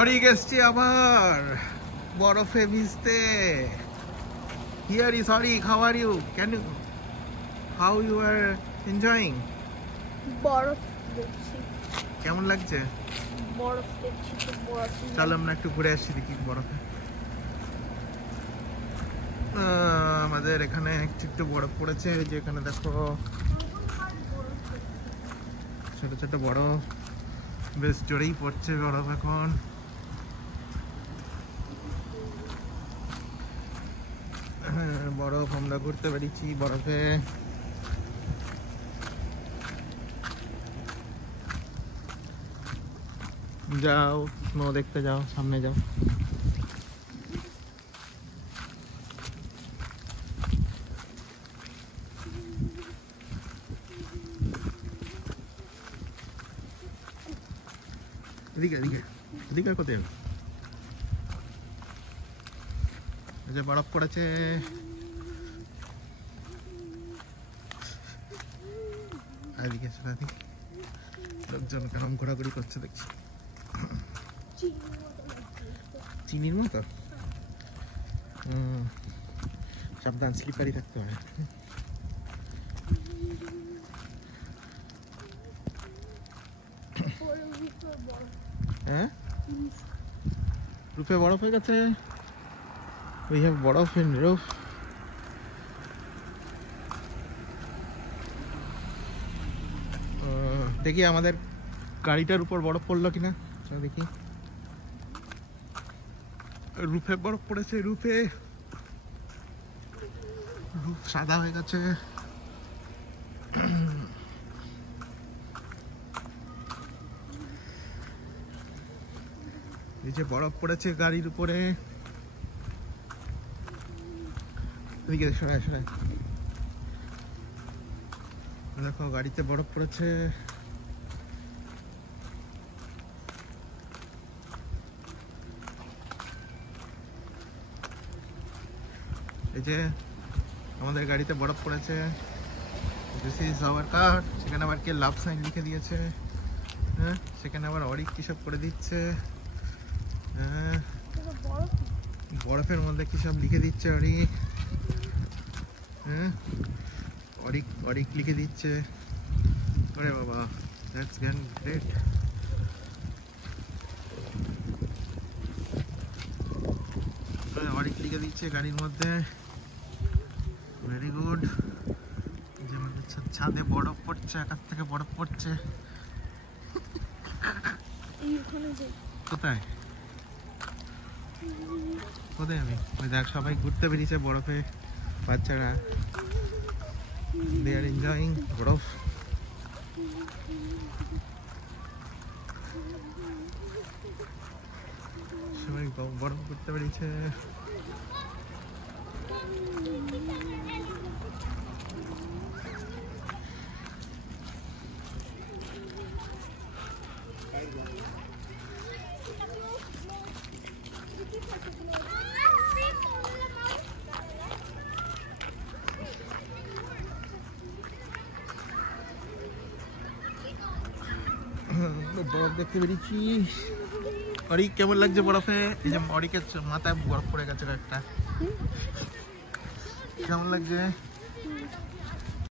অরিক এসছি আবার বরফে ভিজতে। Here is Orik. How are you? How you are enjoying? বরফ দেখছি। কেমন লাগছে? বরফ দেখছি তো বরফ। চলো আমরা একটু ঘুরে আসছি দেখি বরফে। আমাদের এখানে একটু বরফ পড়েছে, এই যে এখানে দেখো ছোট ছোট বরফ, বেশ জোরেই পড়ছে বরফ এখন। বরফ আমরা ঘুরতে পেরেছি বরফে। যাও স্নো দেখতে যাও, সামনে যাও। এদিকে এদিকে এদিকে কোথায় যে বরফ পড়েছে। এদিকে লোকজন কেমন ঘোরাঘুরি করছে দেখছি। চিনির মতো সাবধান, স্লিপারি থাকতে হয়। হ্যাঁ রূপে বরফ হয়ে গেছে। We have বরফ in roof. দেখি আমাদের গাড়িটার উপর বরফ পড়লো কিনা, দেখি। রূপে বরফ পড়েছে, রূপে রূপ সাদা হয়ে গেছে। এই যে বরফ পড়েছে গাড়ির উপরে। এদিকে সরাই সরাই দেখো গাড়িতে বরফ পড়েছে। এই যে আমাদের গাড়িতে বরফ পড়েছে। This is our car. সেখানে আবার কে লাভ সাইন লিখে দিয়েছে। হ্যাঁ সেখানে আবার অরিক কি সব করে দিচ্ছে। হ্যাঁ বরফের মধ্যে কি সব লিখে দিচ্ছে অরিক। হ্যাঁ অরিক অরিক লিখে দিচ্ছে। আরে বাবা, দ্যাটস গ্রেট। অরিক লিখে দিচ্ছে গাড়ির মধ্যে। Very good. যেমন ছাদে বরফ পড়ছে, আকাশ থেকে বরফ পড়ছে। কোথায় কোথায় আমি ওই দেখ সবাই ঘুরতে বেরিয়েছে বরফে, বাচ্চারা। They are enjoying বরফ। সবাই বরফ ঘুরতে বেরিয়েছে। বরফ দেখতে বেরিয়েছি। অরিক কেমন লাগছে বরফে? এই যে অরিকের মাথায় বরফ পড়ে গেছে একটা। কেমন লাগছে?